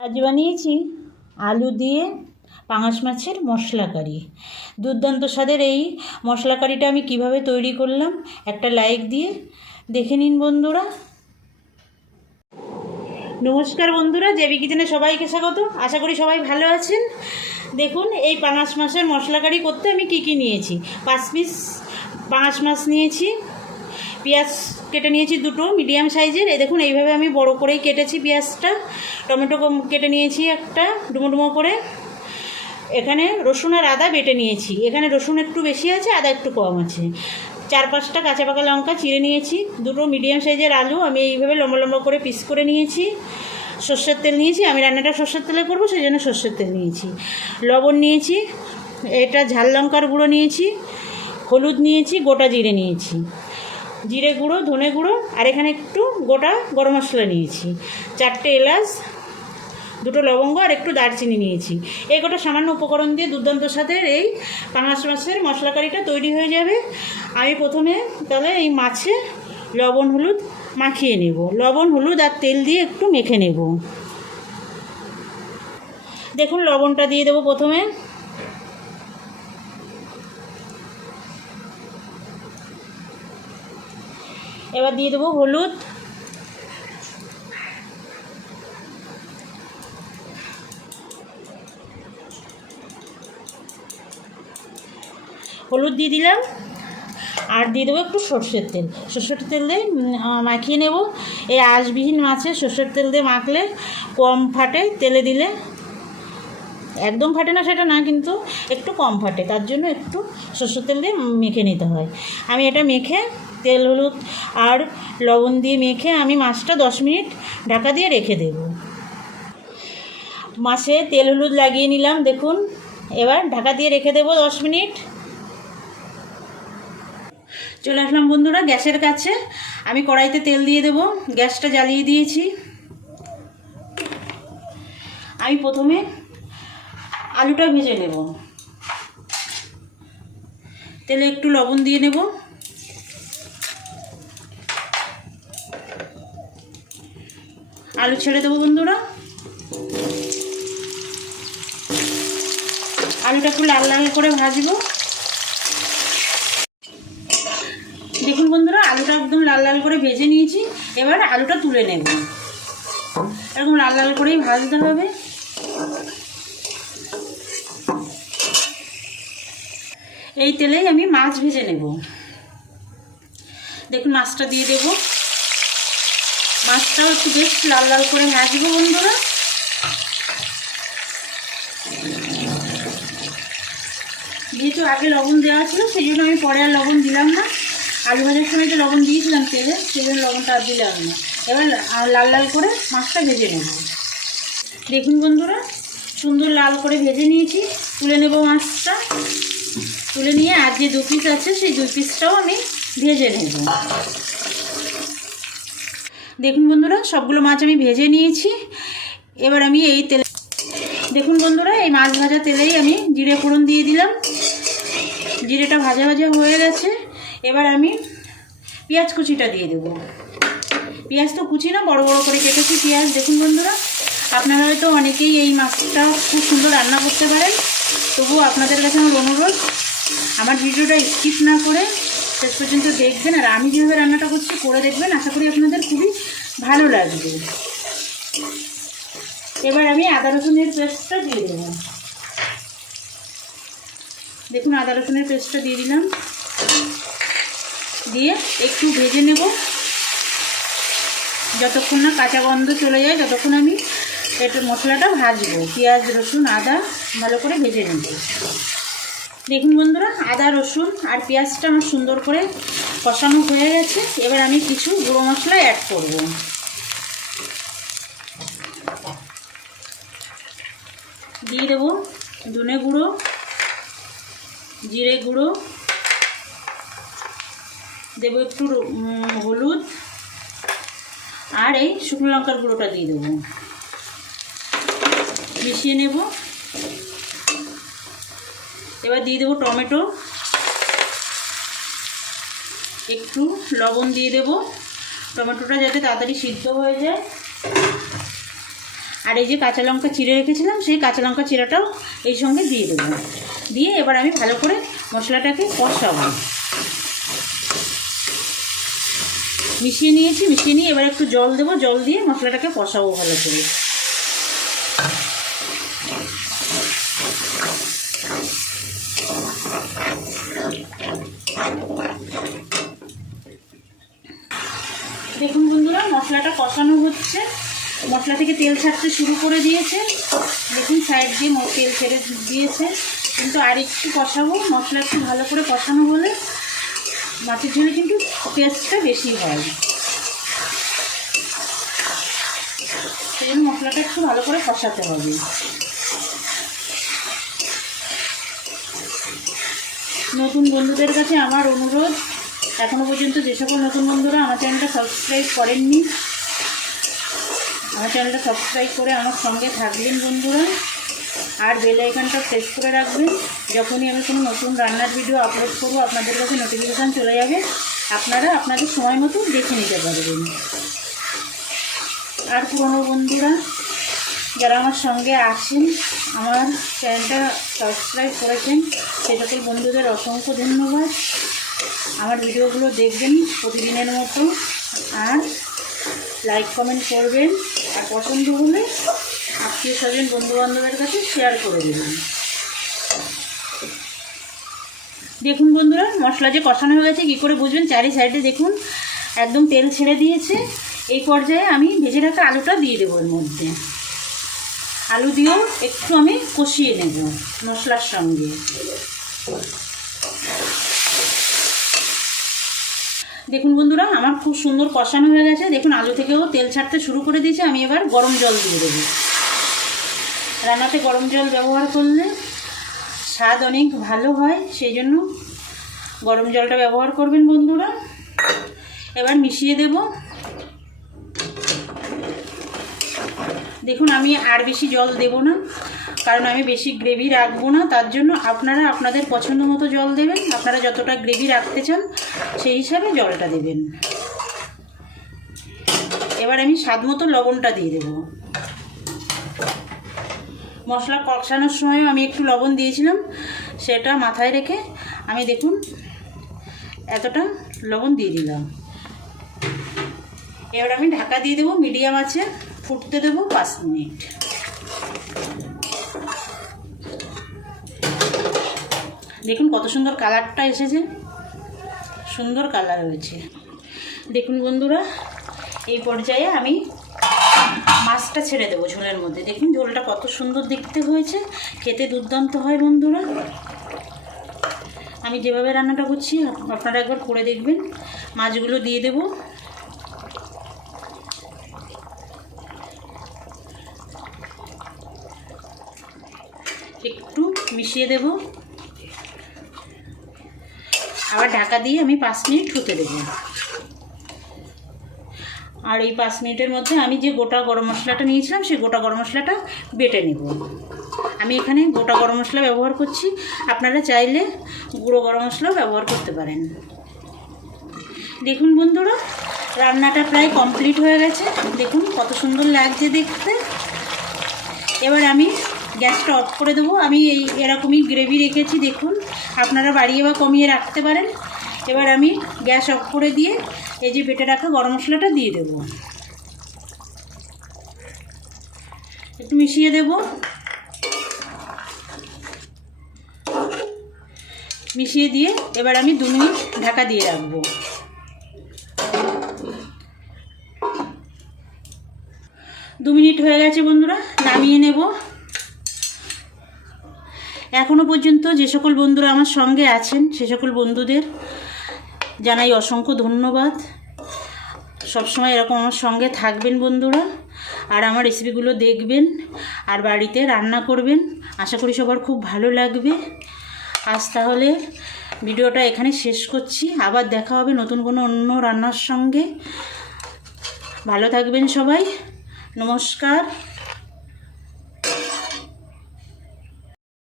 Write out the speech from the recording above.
আজ বানিয়েছি আলু দিয়ে পাঙাশ মাছের মশলা কারি। দুর্দান্ত স্বাদের এই মশলা কারিটা আমি কিভাবে তৈরি করলাম একটা লাইক দিয়ে দেখে নিন বন্ধুরা। নমস্কার বন্ধুরা, জেবি কিচেনে সবাইকে স্বাগত। আশা করি সবাই ভালো আছেন। দেখুন এই পাঙাশ মাছের মশলা কারি করতে আমি কি নিয়েছি। 5 পিস পাঙাশ মাছ নিয়েছি, পেঁয়াজ কেটে নিয়েছি দুটো মিডিয়াম সাইজের। এই দেখুন এইভাবে আমি বড় করেই কেটেছি পেঁয়াজটা। টমেটো কেটে নিয়েছি একটা ডুমো ডুমো করে। এখানে রসুন আর আদা বেটে নিয়েছি। এখানে রসুন একটু বেশি আছে, আদা একটু কম আছে। 4-5টা কাঁচা পাকা লঙ্কা চিড়ে নিয়েছি। দুটো মিডিয়াম সাইজের আলু আমি এইভাবে লম্বা লম্বা করে পিস করে নিয়েছি। সর্ষের তেল নিয়েছি, আমি রান্নাটা সর্ষের তেলে করবো সেই জন্য সর্ষের তেল নিয়েছি। লবণ নিয়েছি, এটা ঝাল লঙ্কার গুঁড়ো নিয়েছি, হলুদ নিয়েছি, গোটা জিরে নিয়েছি, জিরে গুঁড়ো, ধনে গুঁড়ো, আর এখানে একটু গোটা গরম মশলা নিয়েছি, 4টে এলাচ, 2টো লবঙ্গ আর একটু দারচিনি নিয়েছি। এই গোটা সামান্য উপকরণ দিয়ে দুর্দান্ত স্বাদের এই পাঙাশ মাছের মশলা কারিটা তৈরি হয়ে যাবে। আমি প্রথমে তাহলে এই মাছে লবণ হলুদ মাখিয়ে নেব। লবণ হলুদ আর তেল দিয়ে একটু মেখে নেব। দেখুন লবণটা দিয়ে দেবো প্রথমে। এবার দিয়ে দেবো হলুদ, হলুদ দিয়ে দিলাম। আর দিয়ে দেবো একটু সর্ষের তেল। সর্ষের তেল দিয়ে মাখিয়ে নেব। এই আঁশবিহীন মাছে সর্ষের তেল দিয়ে মাখলে কম ফাটে, তেলে দিলে একদম ফাটে না সেটা না, কিন্তু একটু কম ফাটে, তার জন্য একটু সর্ষের তেল দিয়ে মেখে নিতে হয়। আমি এটা মেখে তেল হলুদ আর লবণ দিয়ে মেখে আমি মাছটা 10 মিনিট ঢাকা দিয়ে রেখে দেব। মাছে তেল হলুদ লাগিয়ে নিলাম দেখুন। এবার ঢাকা দিয়ে রেখে দেবো 10 মিনিট। চলে আসলাম বন্ধুরা গ্যাসের কাছে। আমি কড়াইতে তেল দিয়ে দেব, গ্যাসটা জ্বালিয়ে দিয়েছি। আমি প্রথমে আলুটা ভেজে নেব। তেলে একটু লবণ দিয়ে নেব, আলু ছেড়ে দেবো বন্ধুরা। আলুটা একটু লাল লাল করে ভাজবো। দেখুন বন্ধুরা আলুটা একদম লাল লাল করে ভেজে নিয়েছি। এবার আলুটা তুলে নেব। এরকম লাল লাল করেই ভাজতে হবে। এই তেলেই আমি মাছ ভেজে নেব। দেখুন মাছটা দিয়ে দেব। মাছটাও একটু বেশ লাল লাল করে ভাজবো বন্ধুরা। যেহেতু আগে লবণ দেওয়া ছিল সেই জন্য আমি পরে আর লবণ দিলাম না। আলু ভাজার সময় যে লবণ দিয়েছিলাম তেলে, সেই জন্য লবণটা আর দিলাম না। এবার লাল লাল করে মাছটা ভেজে নেব। দেখুন বন্ধুরা সুন্দর লাল করে ভেজে নিয়েছি। তুলে নেব মাছটা। তুলে নিয়ে আর যে 2 পিস আছে সেই 2 পিসটাও আমি ভেজে নেব। দেখুন বন্ধুরা সবগুলো মাছ আমি ভেজে নিয়েছি। এবার আমি এই তেলে দেখুন বন্ধুরা এই মাছ ভাজা তেলেই আমি জিরে ফোড়ন দিয়ে দিলাম। জিরেটা ভাজা ভাজা হয়ে গেছে। এবার আমি পেঁয়াজ কুচিটা দিয়ে দেব। পেঁয়াজ তো কুচি না, বড় বড় করে কেটেছি পেঁয়াজ। দেখুন বন্ধুরা আপনারা হয়তো অনেকেই এই মাছটা খুব সুন্দর রান্না করতে পারেন, তবুও আপনাদের কাছে আমার অনুরোধ আমার ভিডিওটা স্কিপ না করে শেষ পর্যন্ত দেখবেন। আর আমি যেভাবে রান্নাটা করছি করে দেখবেন, আশা করি আপনাদের খুবই ভালো লাগবে। এবার আমি আদা রসুনের পেস্টটা দিয়ে দেব। দেখুন আদা রসুনের পেস্টটা দিয়ে দিলাম। দিয়ে একটু ভেজে নেব যতক্ষণ না কাঁচা গন্ধ চলে যায়, ততক্ষণ আমি এটা মশলাটা ভাজবো। পেঁয়াজ রসুন আদা ভালো করে ভেজে নেব। দেখুন বন্ধুরা আদা রসুন আর পেঁয়াজটা আমার সুন্দর করে কষানো হয়ে গেছে। এবার আমি কিছু গুঁড়ো মশলা অ্যাড করব। দিয়ে দেব ধনে গুঁড়ো, জিরে গুঁড়ো, দেব একটু হলুদ, আর এই শুকনো লঙ্কার গুঁড়োটা দিয়ে দেবো। মিশিয়ে নেব। এবার দিয়ে দেবো টমেটো, একটু লবণ দিয়ে দেব টমেটোটা যাতে তাড়াতাড়ি সিদ্ধ হয়ে যায়। আর এই যে কাঁচা লঙ্কা চিড়ে রেখেছিলাম, সেই কাঁচা লঙ্কা চিড়াটাও এই সঙ্গে দিয়ে দেবো। দিয়ে এবার আমি ভালো করে মশলাটাকে কষাবো। মিশিয়ে নিয়েছি, মিশিয়ে নিয়ে এবার একটু জল দেবো, জল দিয়ে মশলাটাকে কষাবো ভালো করে। দেখুন বন্ধুরা, মশলাটা কষানো হচ্ছে, মশলা থেকে তেল ছাড়তে শুরু করে দিয়েছে। দেখুন সাইড দিয়ে তেল ছেড়ে দিয়েছে, কিন্তু আর একটু কষাবো। মশলা একটু ভালো করে কষানো হলে মাছের ঝোলে কিন্তু টেস্টটা বেশি হয়। সেই জন্য মশলাটা একটু ভালো করে কষাতে হবে। নতুন বন্ধুদের কাছে আমার অনুরোধ, এখনও পর্যন্ত যে সকল নতুন বন্ধুরা আমার চ্যানেলটা সাবস্ক্রাইব করেননি, আমার চ্যানেলটা সাবস্ক্রাইব করে আমার সঙ্গে থাকবেন বন্ধুরা। আর বেল আইকনটা প্রেস করে রাখবেন, যখনই আমি কোনো নতুন রান্নার ভিডিও আপলোড করবো আপনাদের কাছে নোটিফিকেশান চলে যাবে, আপনারা আপনাদের সময় মতো দেখে নিতে পারবেন। আর পুরনো বন্ধুরা যারা আমার সঙ্গে আছেন, আমার চ্যানেলটা সাবস্ক্রাইব করেছেন, সে সকল বন্ধুদের অসংখ্য ধন্যবাদ। আমার ভিডিওগুলো দেখবেন প্রতিদিনের মতো, আর লাইক কমেন্ট করবেন, আর পছন্দ হলে আত্মীয় স্বজন বন্ধুবান্ধবের কাছে শেয়ার করে দেবেন। দেখুন বন্ধুরা, মশলা যে কষানো হয়ে গেছে কী করে বুঝবেন? চারি সাইডে দেখুন একদম তেল ছেড়ে দিয়েছে। এই পর্যায়ে আমি ভেজে রাখা আলুটা দিয়ে দেবো এর মধ্যে। আলু দিয়েও একটু আমি কষিয়ে নেব মশলার সঙ্গে। দেখুন বন্ধুরা, আমার খুব সুন্দর কষানো হয়ে গেছে। দেখুন আলু থেকেও তেল ছাড়তে শুরু করে দিয়েছে। আমি এবার গরম জল দিয়ে দেবো। রান্নাতে গরম জল ব্যবহার করলে স্বাদ অনেক ভালো হয়, সেই জন্য গরম জলটা ব্যবহার করবেন বন্ধুরা। এবার মিশিয়ে দেব। দেখুন আমি আর বেশি জল দেব না, কারণ আমি বেশি গ্রেভি রাখবো না। তার জন্য আপনারা আপনাদের পছন্দ মতো জল দেবেন। আপনারা যতটা গ্রেভি রাখতে চান সেই হিসাবে জলটা দেবেন। এবার আমি স্বাদ মতো লবণটা দিয়ে দেব। মশলা কষানোর সময় আমি একটু লবণ দিয়েছিলাম, সেটা মাথায় রেখে আমি দেখুন এতটা লবণ দিয়ে দিলাম। এবার আমি ঢাকা দিয়ে দেবো, মিডিয়াম আছে ফুটতে দেবো 5 মিনিট। দেখুন কত সুন্দর কালারটা এসেছে, সুন্দর কালার হয়েছে। দেখুন বন্ধুরা, এই পর্যায়ে আমি মাছটা ছেড়ে দেবো ঝোলের মধ্যে। দেখুন ঝোলটা কত সুন্দর দেখতে হয়েছে, খেতে দুর্দান্ত হয় বন্ধুরা। আমি যেভাবে রান্নাটা করছি আপনারা একবার করে দেখবেন। মাছগুলো দিয়ে দেব। একটু মিশিয়ে দেব, আবার ঢাকা দিয়ে আমি 5 মিনিট হতে দেব। আর এই 5 মিনিটের মধ্যে আমি যে গোটা গরম মশলাটা নিয়েছিলাম সেই গোটা গরম মশলাটা বেটে নেব। আমি এখানে গোটা গরম মশলা ব্যবহার করছি, আপনারা চাইলে গুঁড়ো গরম মশলাও ব্যবহার করতে পারেন। দেখুন বন্ধুরা, রান্নাটা প্রায় কমপ্লিট হয়ে গেছে। দেখুন কত সুন্দর লাগছে দেখতে। এবার আমি গ্যাসটা অফ করে দেবো। আমি এরকমই গ্রেভি রেখেছি, দেখুন আপনারা বাড়িয়ে বা কমিয়ে রাখতে পারেন। এবার আমি গ্যাস অফ করে দিয়ে এই যে বেটে রাখা গরম মশলাটা দিয়ে দেব। একটু মিশিয়ে দেব। মিশিয়ে দিয়ে এবার আমি 2 মিনিট ঢাকা দিয়ে রাখবো। 2 মিনিট হয়ে গেছে বন্ধুরা, নামিয়ে নেব। এখনও পর্যন্ত যে সকল বন্ধুরা আমার সঙ্গে আছেন সে সকল বন্ধুদের জানাই অসংখ্য ধন্যবাদ। সবসময় এরকম আমার সঙ্গে থাকবেন বন্ধুরা, আর আমার রেসিপিগুলো দেখবেন আর বাড়িতে রান্না করবেন। আশা করি সবার খুব ভালো লাগবে। আজ তাহলে ভিডিওটা এখানে শেষ করছি। আবার দেখা হবে নতুন কোনো অন্য রান্নার সঙ্গে। ভালো থাকবেন সবাই। নমস্কার।